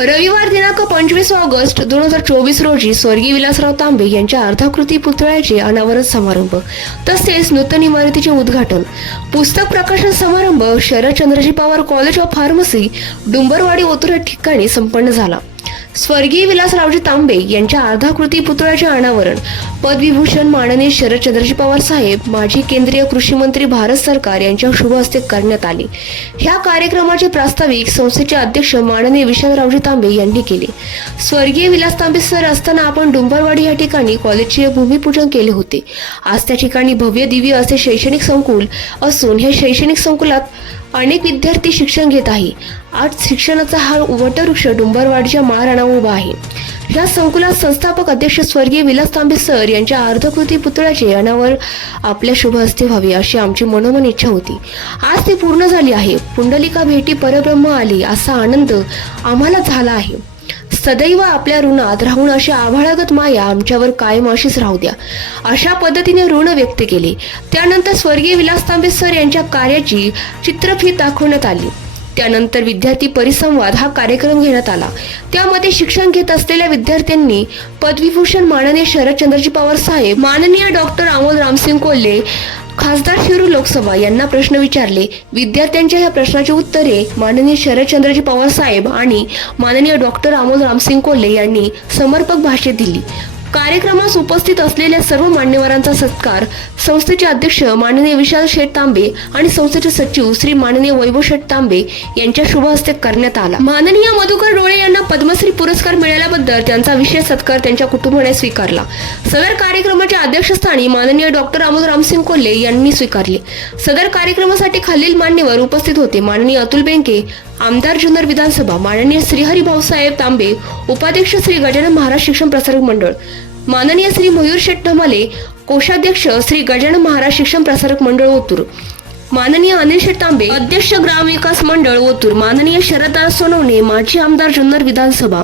रविवार दिनांक पंचवीस ऑगस्ट दोन हजार चोवीस रोजी स्वर्गीय विलासराव तांबे यांच्या अर्धाकृती पुतळ्याचे अनावरण समारंभ तसेच नूतन इमारतीचे उद्घाटन. पुस्तक प्रकाशन समारंभ Sharadchandraji Pawar college of pharmacy Dumbarwadi Otur ठिकाणी संपन्न झाला. स्वर्गीय विलासरावजी तांबे यांच्या अर्धाकृती पुतळ्याचे अनावरण. पदविभूषण माननीय शरदचंद्रजी पवार साहेब माजी केंद्रीय कृषी मंत्री भारत सरकार यांच्या शुभ हस्ते करण्यात आले. ह्या कार्यक्रमाचे प्रास्ताविक संस्थेचे अध्यक्ष माननीय विशालरावजी तांबे यांनी केले. स्वर्गीय विलास तांबे सर असताना आपण डुंबरवाडी या ठिकाणी कॉलेजचे भूमिपूजन केले होते. आज त्या ठिकाणी भव्य दिव्य असे शैक्षणिक संकुल असून हे शैक्षणिक संकुलात अनेक विद्यार्थी शिक्षण घेत आहे. आज शिक्षणाचा हा वटवृक्ष डुंबरवाडच्या महाराणावर उभा आहे. या संकुलात संस्थापक अध्यक्ष स्वर्गीय विलास तांबे सर यांच्या अर्धकृती पुतळ्याचे अनावर आपल्या शुभ हस्ते व्हावे अशी आमची मनोमन इच्छा होती. आज ती पूर्ण झाली आहे. पुंडलिका भेटी परब्रह्म आली असा आनंद आम्हाला झाला आहे. सदैव आपल्या ऋणात राहून अशी आभाळागत माया आमच्यावर कायम अशीच राहू द्या. अशा पद्धतीने ऋण व्यक्त केले. त्यानंतर स्वर्गीय विलास तांबे सर यांच्या कार्याची चित्रफीत दाखवण्यात आली. त्यानंतर विद्यार्थी परिसंवाद हा कार्यक्रम घेण्यात आला. त्यामध्ये शिक्षण घेत असलेल्या विद्यार्थ्यांनी पदविभूषण माननीय शरदचंद्रजी पवार साहेब माननीय डॉक्टर अमोल रामसिंग कोल्हे खासदार शिरू लोकसभा यांना प्रश्न विचारले. विद्यार्थ्यांच्या या प्रश्नाची उत्तरे माननीय शरदचंद्रजी पवार साहेब आणि माननीय डॉक्टर अमोल रामसिंग कोल्हे यांनी समर्पक भाषेत दिली. कार्यक्रमास उपस्थित असलेल्या सर्व मान्यवरांचा सत्कार संस्थेचे अध्यक्ष माननीय विशाल शेठ तांबे आणि संस्थेचे सचिव श्री माननीय वैभव शेठ तांबे यांच्या शुभ हस्ते करण्यात आला. माननीय मधुकर डोळे यांना पद्मश्री पुरस्कार मिळाल्याबद्दल त्यांचा विशेष सत्कार त्यांच्या कुटुंबाने स्वीकारला. सदर कार्यक्रमाच्या अध्यक्षस्थानी माननीय डॉक्टर आमोद रामसिंग कोल्हे यांनी स्वीकारले. सदर कार्यक्रमासाठी खालील मान्यवर उपस्थित होते. माननीय अतुल बेंके आमदार जुन्नर विधानसभा माननीय श्रीहरी भाऊसाहेब तांबे उपाध्यक्ष श्री गजानन महाराज शिक्षण प्रसारक मंडळ माननीय श्री मयूर शेठ धमाले कोषाध्यक्ष श्री गजानन महाराज शिक्षण प्रसारक मंडळ ओतूर माननीय अनिल शेठ तांबे अध्यक्ष ग्रामविकास मंडळ ओतूर माननीय शरददास सोनवणे माजी आमदार जुन्नर विधानसभा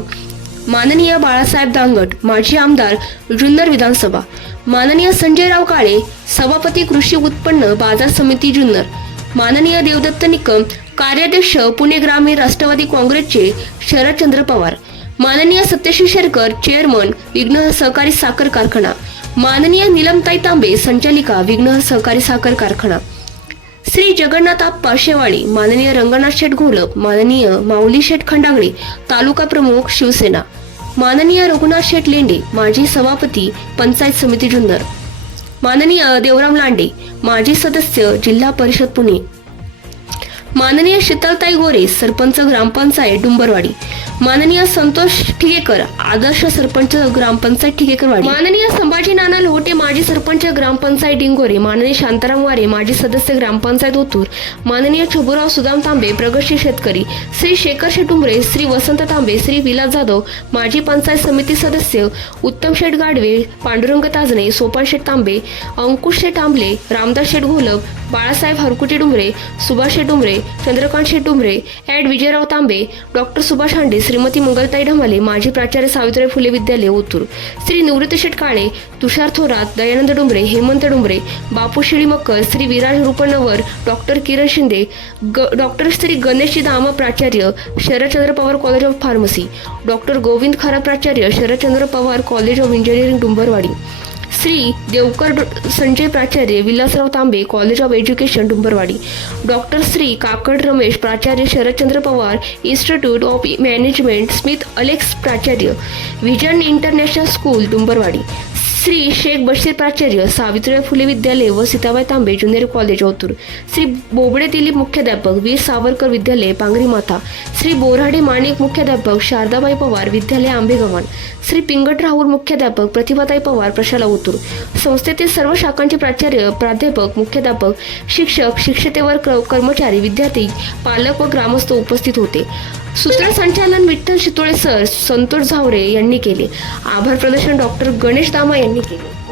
माननीय बाळासाहेब दांगट माजी आमदार जुन्नर विधानसभा माननीय संजयराव काळे सभापती कृषी उत्पन्न बाजार समिती जुन्नर माननीय देवदत्त निकम कार्याध्यक्ष पुणे ग्रामीण राष्ट्रवादी काँग्रेसचे शरदचंद्र पवार माननीय सत्यश्री शेरकर चेअरमन विघ्न सहकारी साखर कारखाना माननीय निलमताई तांबे संचालिका विघ्न सहकारी साखर कारखाना. श्री जगन्नाथ आप्पा शेवाळी माननीय रंगनाथ शेठ घोलप माननीय माऊली शेठ खंडागळे तालुका प्रमुख शिवसेना. माननीय रघुनाथ शेठ लेंडे माजी सभापती पंचायत समिती जुन्नर. माननीय देवराम लांडे माजी सदस्य जिल्हा परिषद पुणे. माननीय शीतलताई गोरे सरपंच ग्रामपंचायत डुंबरवाडी. माननीय संतोष ठिकेकर आदर्श सरपंच ग्रामपंचायत ठिकेकरवाडी माननीय संभाजी नाना लोटे माजी सरपंच ग्रामपंचायत डिंगोरे माननीय शांताराम वारे माजी सदस्य ग्रामपंचायत ओतूर माननीय छबुराव सुदाम तांबे प्रगतशील शेतकरी श्री शेखर शेटुंबरे श्री वसंत तांबे श्री विलास जाधव माजी पंचायत समिती सदस्य उत्तम शेठ गाडवे पांडुरंग ताजणे सोपान शेठ तांबे अंकुश शेठ आंबले रामदास शेठ घोलप बाळासाहेब हरकुटे डुंबरे सुभाष शेठ डुंबरे चंद्रकांत शेठ डुंबरे ॲड विजयराव तांबे डॉक्टर सुभाष हांडे श्रीमती मुगलताई ढमाले माजी प्राचार्य सावित्रीबाई फुले विद्यालय ओतूर. श्री निवृत्त शेटकाळे तुषार थोरात दयानंद डुंबरे हेमंत डुंबरे बापू शिळी मक्कर श्री विराज रूपनवर डॉक्टर किरण शिंदे ग डॉक्टर श्री गणेशजी दामा प्राचार्य Sharadchandra Pawar college of pharmacy doctor Govind Khara प्राचार्य Sharadchandra Pawar college of engineering Dumbarwadi. Shri Devkar Sanjay प्राचार्य Vilasrao Tambe college of education Dumbarwadi. Doctor Shri Kakad Ramesh प्राचार्य Sharadchandra Pawar institute of management Smith Alex प्राचार्य. Vision international school Dumbarwadi. Shri Shaikh Bashir प्राचार्य सावित्रीबाई फुले विद्यालय व Sitabai Tambe junior college Otur. Shri Bobde Dilip मुख्याध्यापक वीर सावरकर विद्यालय पांगरी माथा श्री बोराडे माणिक मुख्याध्यापक शारदाबाई पवार विद्यालय आंबेगव्हाण श्री पिंगट राहुल मुख्याध्यापक प्रतिभाताई पवार प्रशाला ओतूर. संस्थेतील सर्व शाखांचे प्राचार्य प्राध्यापक मुख्याध्यापक शिक्षक शिक्षतेवर कर्मचारी विद्यार्थी पालक व ग्रामस्थ उपस्थित होते. सूत्रसंचालन विठ्ठल शितोळे सर संतोष झावरे यांनी केले. आभार प्रदर्शन डॉक्टर गणेश दामा यांनी केले.